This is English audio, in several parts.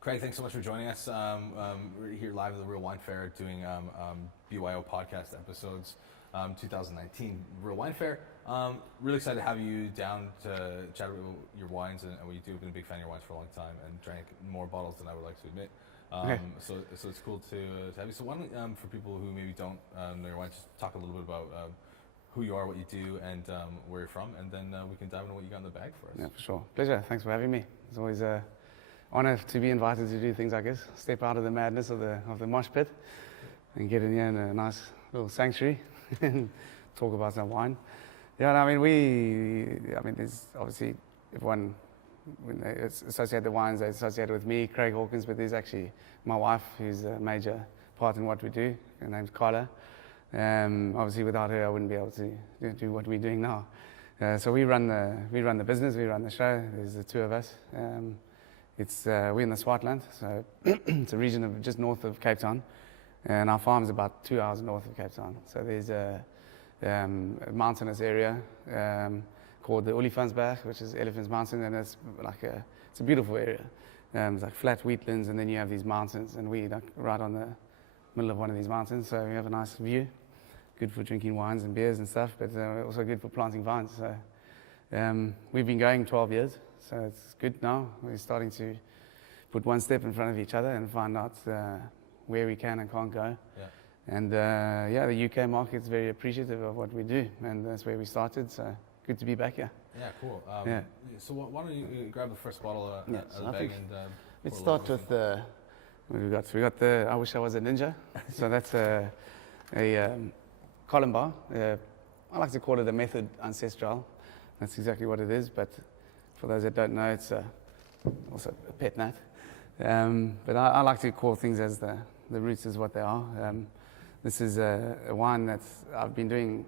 Craig, thanks so much for joining us. We're here live at the Real Wine Fair doing BYO podcast episodes, 2019 Real Wine Fair. Really excited to have you down to chat about your wines and what you do. I've been a big fan of your wines for a long time and drank more bottles than I would like to admit. Okay. So it's cool to have you. So why don't, for people who maybe don't know your wines, just talk a little bit about who you are, what you do, and where you're from, and then we can dive into what you got in the bag for us. Yeah, for sure. Pleasure. Thanks for having me. It's always an honor to be invited to do things like this. Step out of the madness of the mosh pit and get in here in a nice little sanctuary and talk about some wine. Yeah, I mean, there's obviously everyone, when they associate the wines, they associate it with me, Craig Hawkins, but there's actually my wife who's a major part in what we do. Her name's Carla. Obviously, without her, I wouldn't be able to do what we're doing now. So we run the business, we run the show. There's the two of us. We're in the Swartland, so it's a region of just north of Cape Town, and our farm's about 2 hours north of Cape Town. So there's a mountainous area called the Olifantsberg, which is Elephant's Mountain, and it's a beautiful area. It's like flat wheatlands, and then you have these mountains, and we're like right on the middle of one of these mountains, so we have a nice view. Good for drinking wines and beers and stuff, but also good for planting vines. So we've been going 12 years, so it's good now. We're starting to put one step in front of each other and find out where we can and can't go. Yeah. And the UK market's very appreciative of what we do, and that's where we started. So good to be back here. Yeah, cool. So why don't you grab the first bottle out of the I bag think and let's start with the. What we got? We got the I Wish I Was a Ninja. So that's a column bar. I like to call it a method ancestral. That's exactly what it is. But for those that don't know, it's also a pet nat. But I like to call things as the roots is what they are. This is a wine that I've been doing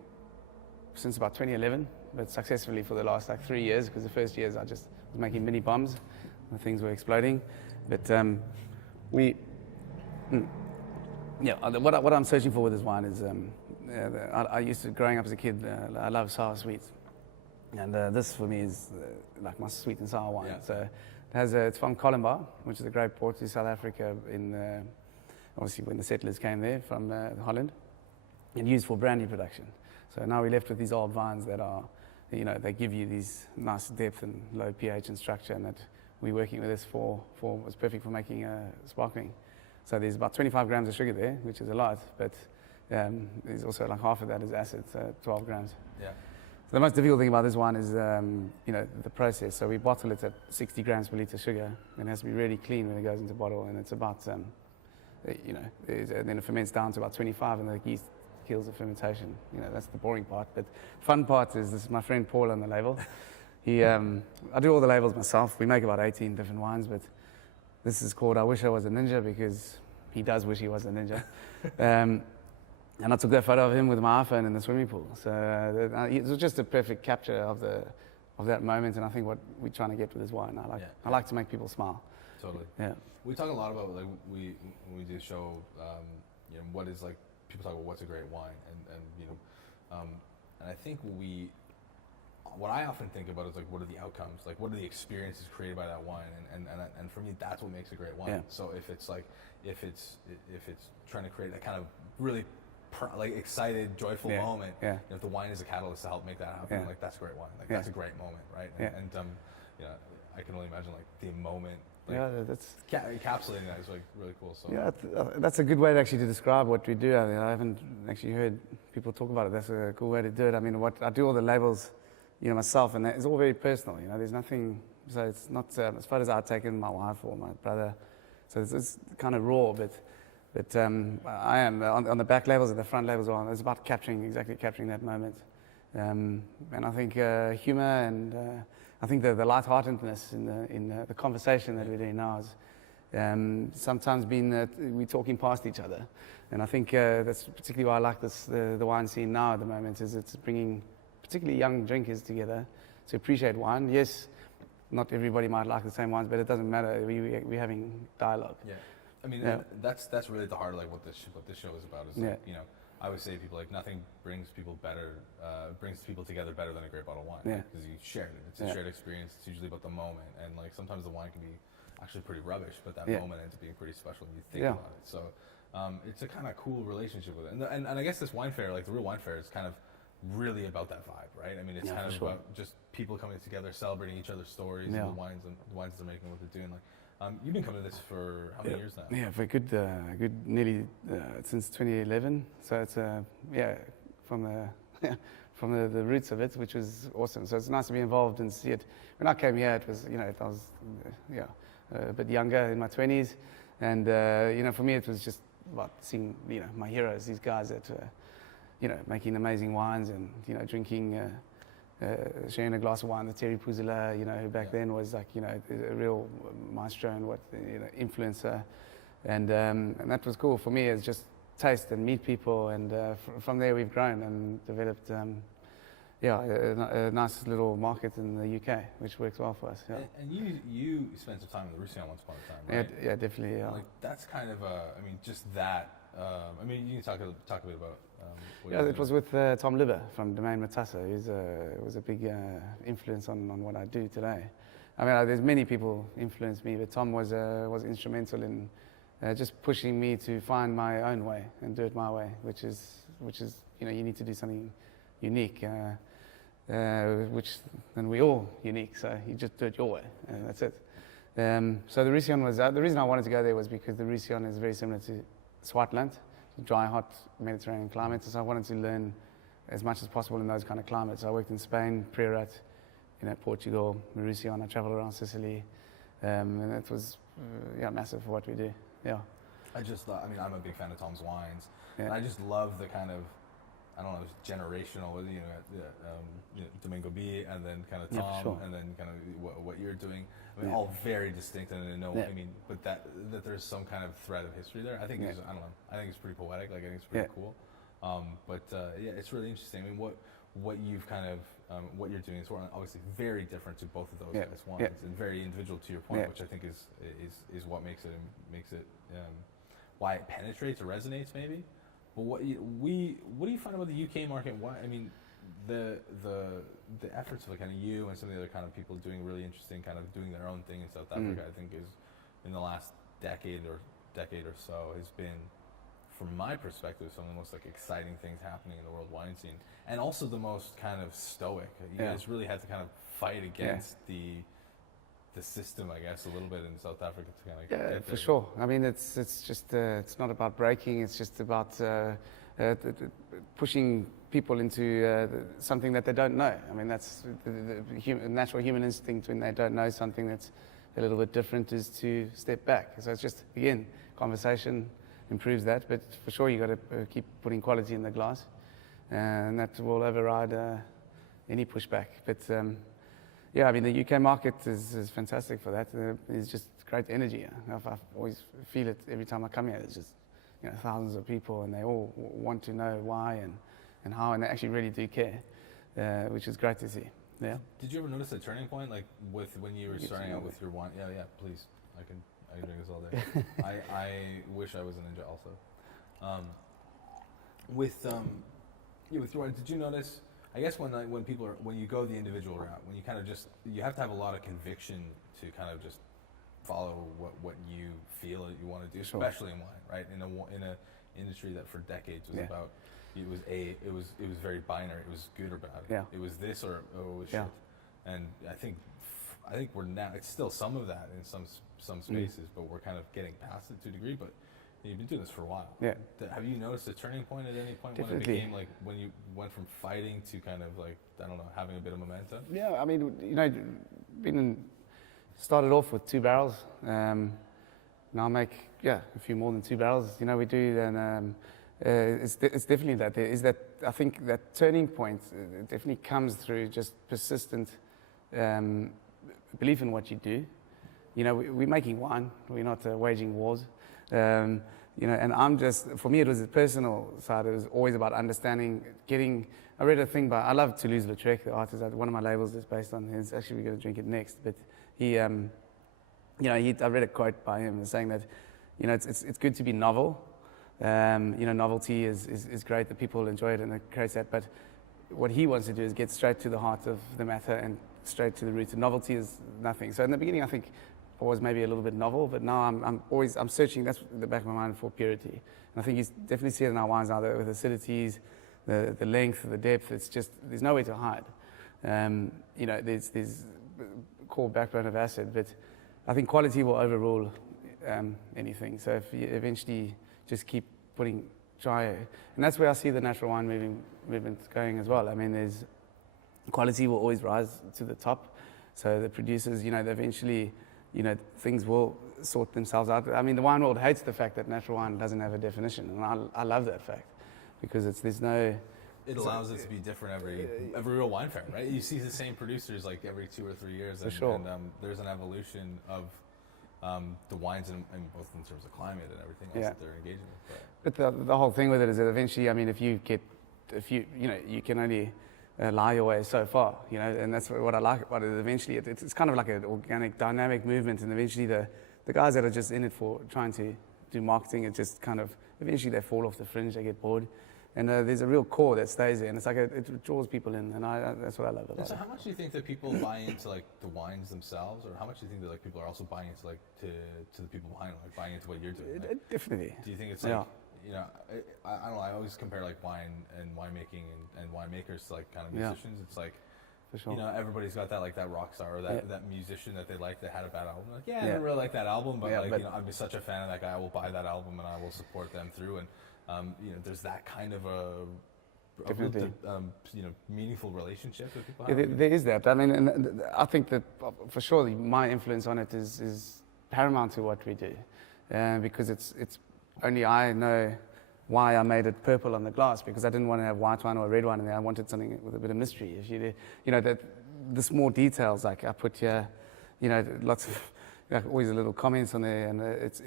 since about 2011, but successfully for the last 3 years, because the first years I just was making mini bombs and things were exploding. But what I'm searching for with this wine is I used to, growing up as a kid, I love sour sweets, and this for me is like my sweet and sour wine. Yeah. So it's from Columbar, which is a great port to South Africa obviously when the settlers came there from Holland, and used for brandy production. So now we're left with these old vines that are, they give you these nice depth and low pH and structure, and that we're working with this for was perfect for making sparkling. So there's about 25 grams of sugar there, which is a lot, but there's also like half of that is acid, so 12 grams. Yeah. So the most difficult thing about this one is, the process. So we bottle it at 60 grams per litre sugar, and it has to be really clean when it goes into bottle, and it's about, and then it ferments down to about 25, and the yeast kills the fermentation. That's the boring part. But the fun part is this: my friend Paul on the label. I do all the labels myself. We make about 18 different wines, but this is called I Wish I Was a Ninja because he does wish he was a ninja. And I took that photo of him with my iPhone in the swimming pool. So it was just a perfect capture of that moment, and I think what we're trying to get with this wine. I like to make people smile. Totally. Yeah. We talk a lot about when we do a show, what is people talk about what's a great wine, and I think what I often think about is what are the outcomes, what are the experiences created by that wine, and for me that's what makes a great wine. Yeah. So if it's trying to create that kind of really excited, joyful moment, if the wine is a catalyst to help make that happen, that's a great wine. That's a great moment, right? And I can only imagine the moment. That's Encapsulating that is really cool. So yeah, that's a good way to describe what we do. I haven't actually heard people talk about it. That's a cool way to do it. What I do all the labels, myself, and it's all very personal. There's nothing. So it's not as photos I've taken my wife or my brother. So it's kind of raw, but I am on the back labels and the front labels. It's about capturing that moment. And I think humor and I think the lightheartedness in the conversation that we're doing now is sometimes we're talking past each other, and I think that's particularly why I like the wine scene now at the moment. Is it's bringing particularly young drinkers together to appreciate wine. Yes, not everybody might like the same wines, but it doesn't matter. We're having dialogue. Yeah, that's really the heart of what this show is about. Is I always say to people nothing brings people together better than a great bottle of wine. Because you shared it. It's a shared experience. It's usually about the moment, and sometimes the wine can be actually pretty rubbish, but that Yeah. moment ends up being pretty special when you think Yeah. about it. So it's a kind of cool relationship with it. And I guess this wine fair, like the real wine fair, is kind of really about that vibe, right? I mean, it's Yeah, kind for of sure. about just people coming together, celebrating each other's stories, Yeah. and the wines they're making, what they're doing. Like, you've been coming to this for how many years now? Yeah, for a good nearly since 2011. So it's from the from the roots of it, which was awesome. So it's nice to be involved and see it. When I came here, it was I was a bit younger in my 20s, and for me it was just about seeing my heroes, these guys that making amazing wines and drinking. Sharing a glass of wine with Terry Puzula, who back then was like, a real maestro and influencer. And that was cool for me, is just taste and meet people. And from there we've grown and developed, a nice little market in the UK, which works well for us. Yeah, And you spent some time in the Roussillon once upon a time, right? yeah, definitely. Yeah. Like, that's kind of just that. You can talk a bit about. What Yeah, you're it was doing. with Tom Libber from Domaine Matassa. He was a big influence on what I do today. I mean, there's many people influenced me, but Tom was instrumental in just pushing me to find my own way and do it my way, which is you need to do something unique, and we're all unique. So you just do it your way, and that's it. So the Roussillon was the reason I wanted to go there was because the Roussillon is very similar to Swartland, dry, hot Mediterranean climate. So I wanted to learn as much as possible in those kind of climates. I worked in Spain, Priorat, Portugal, Roussillon. I traveled around Sicily, and it was massive for what we do. Yeah. I'm a big fan of Tom's wines. Yeah. And I just love the kind of, I don't know, generational, Domingo B, and then kind of Tom, Yeah, for sure. and then kind of what you're doing. I mean, Yeah. all very distinct, and Yeah. but that there's some kind of thread of history there. I think Yeah. I think it's pretty poetic. Like, I think it's pretty cool. It's really interesting. I mean, what you've kind of what you're doing is obviously very different to both of those Yeah. guys' wines, Yeah. and very individual to your point, Yeah. which I think is what makes it why it penetrates or resonates maybe. But what do you find about the UK market? Why, I mean, the efforts of kind of you and some of the other kind of people doing really interesting, kind of doing their own thing in South Africa, I think is in the last decade or so has been, from my perspective, some of the most like exciting things happening in the world wine scene, and also the most kind of stoic. You guys really had to kind of fight against the system, I guess, a little bit in South Africa to kind of get For there. sure. I mean, it's just it's not about breaking. It's just about pushing people into something that they don't know. I mean, that's the natural human instinct when they don't know something that's a little bit different is to step back. So it's just, again, conversation improves that. But for sure, you got to keep putting quality in the glass, and that will override any pushback. But I mean, the UK market is fantastic for that. It's just great energy. I always feel it every time I come here. There's just thousands of people, and they all want to know why and how, and they actually really do care, which is great to see. Yeah. Did you ever notice a turning point, like when you were starting out with your wine? Yeah, please. I can drink this all day. I wish I was a ninja also. With your wine, did you notice? I guess when you go the individual route, when you kind of you have to have a lot of conviction to kind of just follow what you feel that you want to do, Sure. especially in wine, right? In a industry that for decades was about it was very binary. It was good or bad. Yeah. It was this or it was Yeah. shit. And I think we're now. It's still some of that in some spaces, but we're kind of getting past it to a degree. But you've been doing this for a while. Yeah. Have you noticed a turning point at any point when it Definitely. became like when you went from fighting to kind of like, I don't know, having a bit of momentum? Yeah, I mean, started off with 2 barrels. Now I make a few more than 2 barrels. We do, and it's definitely that. There is that. I think that turning point definitely comes through just persistent belief in what you do. We're making wine. We're not waging wars. And for me, it was a personal side. It was always about understanding, I read a thing I love Toulouse-Lautrec, the artist. One of my labels is based on his. Actually, we're going to drink it next. But I read a quote by him saying that, it's good to be novel. Novelty is great, that people enjoy it and it creates that. But what he wants to do is get straight to the heart of the matter and straight to the root. And novelty is nothing. So in the beginning, I think was maybe a little bit novel, but now I'm searching. That's in the back of my mind for purity. And I think you definitely see it in our wines now, with acidities, the length, the depth. It's just there's nowhere to hide. There's core backbone of acid, but I think quality will overrule anything. So if you eventually just keep try, and that's where I see the natural wine movement going as well. I mean, there's quality will always rise to the top. So the producers, they eventually, things will sort themselves out. I mean, the wine world hates the fact that natural wine doesn't have a definition, and I love that fact because there's no. It allows it to be different every real wine fair, right? You see the same producers like every 2 or 3 years, and, sure. and there's an evolution of the wines, and both in terms of climate and everything else that they're engaging with. But the whole thing with it is that eventually, I mean, if you you can only lie your way so far, and that's what I like about it. Eventually, it's kind of like an organic, dynamic movement, and eventually the guys that are just in it for trying to do marketing, it just kind of eventually they fall off the fringe, they get bored. And there's a real core that stays there, and it's like it draws people in, and that's what I love about it. So, how much do you think that people buy into like the wines themselves, or how much do you think that like people are also buying into like to the people behind them, like buying into what you're doing? Like, definitely. Do you think it's like I don't know? I always compare like wine and winemaking and winemakers to like kind of musicians. It's like. For sure. Everybody's got that rock star or that musician that they like that had a bad album. Like, I didn't really like that album, but I'd be such a fan of that guy. I will buy that album and I will support them through. And there's that kind of a meaningful relationship that people have. There is that. I mean, and I think that for sure my influence on it is paramount to what we do, because it's only I know why I made it purple on the glass, because I didn't want to have white wine or red wine in there. I wanted something with a bit of mystery. That the small details, like I put here, lots of always a little comments on there, and it's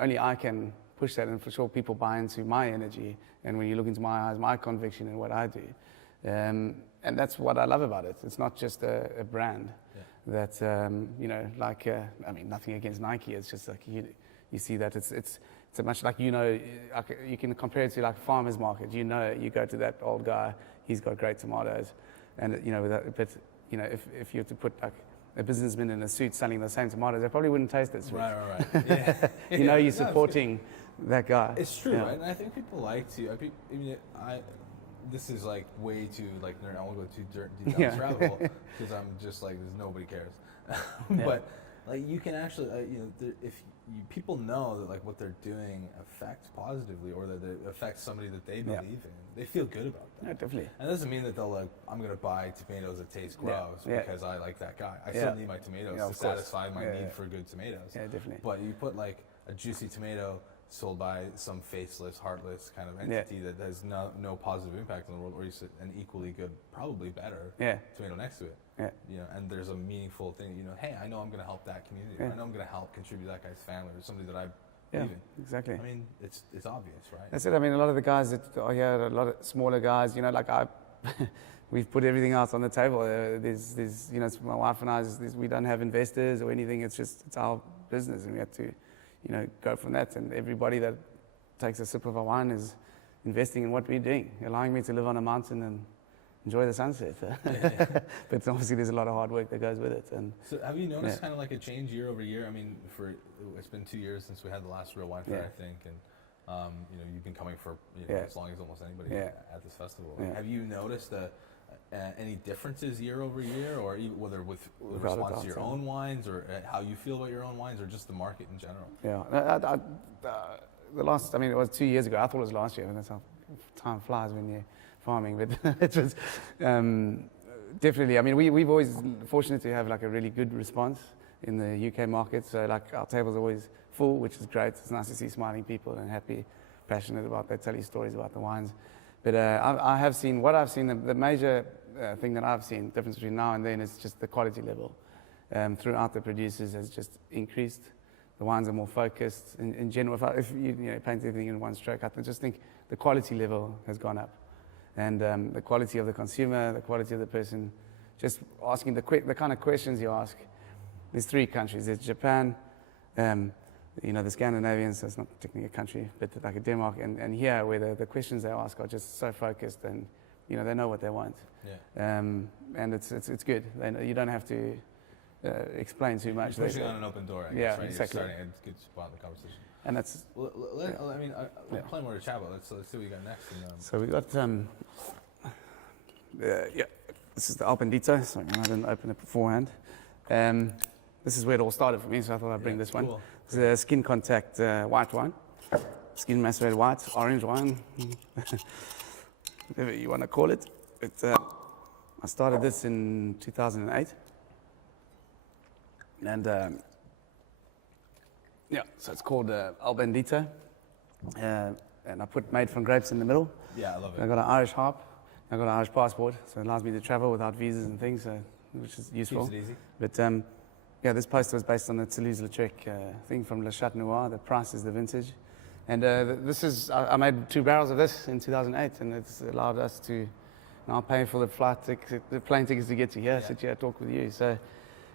only I can push that, and for sure people buy into my energy, and when you look into my eyes, my conviction in what I do, and that's what I love about it. It's not just a brand that I mean, nothing against Nike. It's just like you see that it's much like, you can compare it to like farmer's market. You go to that old guy, he's got great tomatoes, and if you were to put like a businessman in a suit selling the same tomatoes, they probably wouldn't taste it sweet. Right. Yeah. You're supporting that guy. It's true, right? And I think people like to. This is like way too like nerd. I won't go too deep down this rabbit hole because I'm just like nobody cares. But like you can actually, if people know that like what they're doing affects positively, or that it affects somebody that they believe in, they feel good about that. Yeah, definitely. And it doesn't mean that they'll I'm going to buy tomatoes that taste gross because I like that guy. I still need my tomatoes to satisfy my need for good tomatoes. Yeah, definitely. But you put like a juicy tomato sold by some faceless, heartless kind of entity that has no positive impact on the world, or you sit an equally good, probably better tomato next to it. Yeah. And there's a meaningful thing. Hey, I know I'm going to help that community. I know I'm going to help contribute to that guy's family or somebody that I believe in. Exactly. I mean, it's obvious, right? That's it. I mean, a lot of the guys that are here, a lot of smaller guys, we've put everything else on the table. There's it's my wife and I, we don't have investors or anything. It's our business, and we have to, go from that. And everybody that takes a sip of our wine is investing in what we're doing, allowing me to live on a mountain and enjoy the sunset. But obviously there's a lot of hard work that goes with it. And so have you noticed kind of like a change year over year? I mean, it's been 2 years since we had the last real wine fair, I think, and you've been coming for as long as almost anybody at this festival. Have you noticed any differences year over year, or even whether with response to your own wines, or how you feel about your own wines, or just the market in general? Yeah, it was 2 years ago. I thought it was last year, and that's how time flies when you're farming. But it was definitely. I mean, we've always fortunate to have like a really good response in the UK market. So like our table's always full, which is great. It's nice to see smiling people and happy, passionate about. They tell you stories about the wines. But I have seen the major thing that I've seen difference between now and then is just the quality level throughout the producers has just increased. The wines are more focused in general. If you paint everything in one stroke, I just think the quality level has gone up, and the quality of the consumer, the quality of the person, just asking the kind of questions you ask. There's 3 countries. There's Japan, the Scandinavians. So it's not technically a country, but like a Denmark, and here where the questions they ask are just so focused, and they know what they want. And it's good. You don't have to explain too much. You're pushing on an open door, I guess, Yeah, right? exactly. You're starting a good spot in the conversation. And that's Well, I mean, plenty more to chat about. Let's see what you got next. And, so we got this is the Bandito. Sorry, I didn't open it beforehand. This is where it all started for me, so I thought I'd bring this one. Cool. It's a skin contact white wine, skin macerated white, orange wine, whatever you want to call it. I started this in 2008, and so it's called Bandito, and I put made from grapes in the middle. Yeah, I love it. I got an Irish harp. I got an Irish passport, so it allows me to travel without visas and things, which is useful. Keeps it easy. But this poster was based on the Toulouse-Lautrec thing from Le Chat Noir. The price is the vintage. And this is, I made 2 barrels of this in 2008, and it's allowed us to now pay for the plane tickets to get to here, sit here, talk with you. So,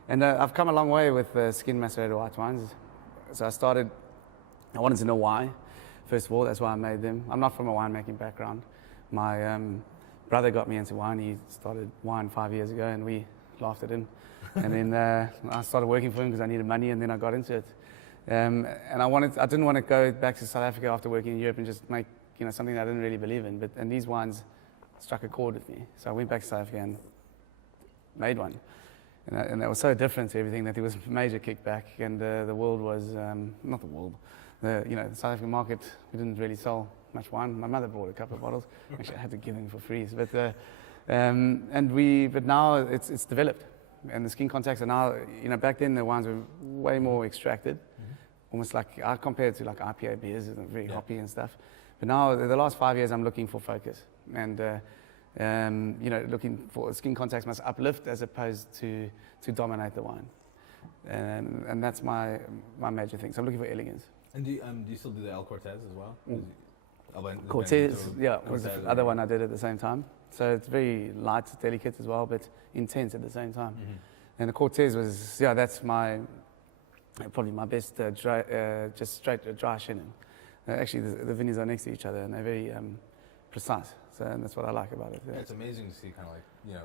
and I've come a long way with skin macerated white wines. So I wanted to know why, first of all. That's why I made them. I'm not from a winemaking background. My brother got me into wine. He started wine 5 years ago, and we laughed at him. And then I started working for him because I needed money, and then I got into it. And I didn't want to go back to South Africa after working in Europe and just make something that I didn't really believe in. And these wines struck a chord with me. So I went back to South Africa and made one. And that was so different to everything that there was major kickback. And the world was, not the world, the South African market, we didn't really sell much wine. My mother brought a couple of bottles. Actually, I had to give them for free. But now it's developed. And the skin contacts are now, back then the wines were way more extracted. Almost like, I compare it to like IPA beers, very hoppy and stuff. But now, the last 5 years, I'm looking for focus. And, looking for skin contacts must uplift as opposed to dominate the wine. And that's my major thing. So I'm looking for elegance. And do you still do the El Cortez as well? Cortez, was the other one I did at the same time. So it's very light, delicate as well, but intense at the same time. And the Cortez was, that's probably my best dry, just straight dry Chenin. Actually, the vineyards are next to each other, and they're very precise. So and that's what I like about it. Yeah, it's amazing to see kind of like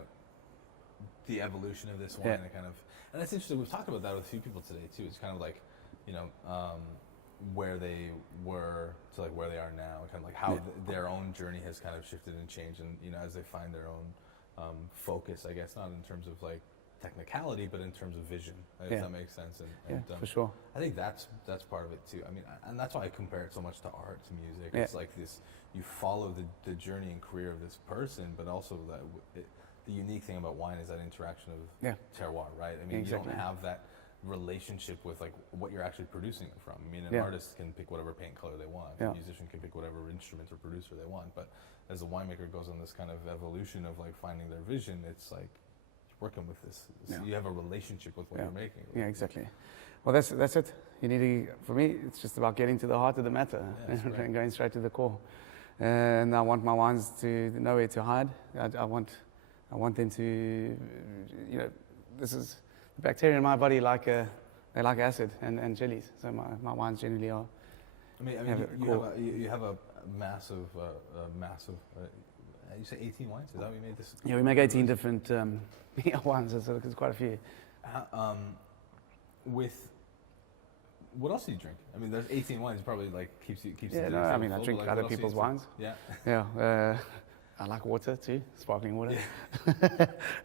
the evolution of this wine, and that's interesting. We've talked about that with a few people today too. It's kind of like where they were to like where they are now, kind of like how their own journey has kind of shifted and changed, and as they find their own focus, I guess, not in terms of like technicality, but in terms of vision, if that makes sense. And for sure. I think that's part of it too. I mean, and that's why I compare it so much to art, to music. It's like this: you follow the journey and career of this person, but also the unique thing about wine is that interaction of terroir, right? I mean, you don't have that relationship with like what you're actually producing it from. I mean, an artist can pick whatever paint color they want. A musician can pick whatever instrument or producer they want. But as a winemaker goes on this kind of evolution of like finding their vision, it's like working with this. You have a relationship with what you're making. Yeah, exactly. Well, that's it. You need to. For me, it's just about getting to the heart of the matter and going straight to the core. And I want my wines to know where to hide. I want them to, this is. Bacteria in my body they like acid and chilies, so my wines generally are. I mean, you have a massive. You say 18 wines? Is that what you made this? Yeah, we make 18 different wines. So there's quite a few. With what else do you drink? I mean, there's 18 wines. Probably like keeps you. I mean, I drink other people's wines. Yeah. I like water too, sparkling water.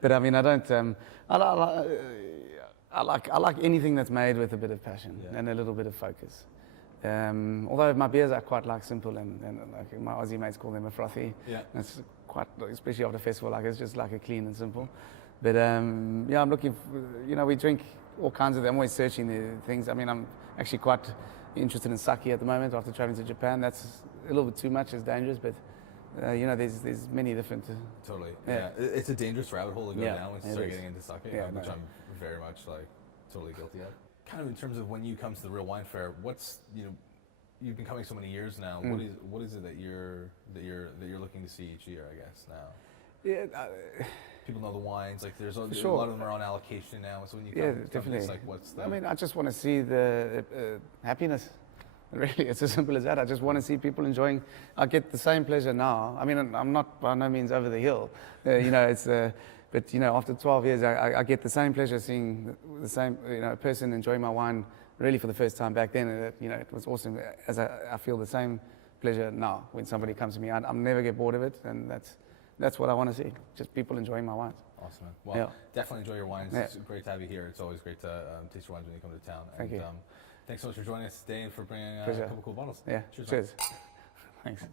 But I mean, I don't. I like anything that's made with a bit of passion and a little bit of focus. Although my beers are quite like simple and like my Aussie mates call them a frothy. Yeah. That's quite, especially after festival, like it's just like a clean and simple. But I'm looking for, we drink all kinds of them. I'm always searching the things. I mean, I'm actually quite interested in sake at the moment after traveling to Japan. That's a little bit too much, it's dangerous, but there's many different. Totally. Yeah. It's a dangerous rabbit hole to go down when you start getting into sake, which I'm very much like totally guilty of. Kind of in terms of when you come to the real wine fair, what's you've been coming so many years now. What is it that you're looking to see each year? I guess now. Yeah. People know the wines. Like there's a lot of them are on allocation now. So when you come, definitely. It's like what's the? I mean, I just want to see the happiness. Really, it's as simple as that. I just want to see people enjoying. I get the same pleasure now. I mean, I'm not by no means over the hill. It's but But after 12 years, I get the same pleasure seeing the same person enjoy my wine really for the first time back then. It was awesome. As I feel the same pleasure now when somebody comes to me. I'll never get bored of it, and that's what I want to see. Just people enjoying my wines. Awesome, man. Well, definitely enjoy your wines. It's great to have you here. It's always great to taste your wines when you come to town. Thank you. Thanks so much for joining us today and for bringing a Pleasure. couple cool bottles. Yeah. Cheers. Cheers. Thanks.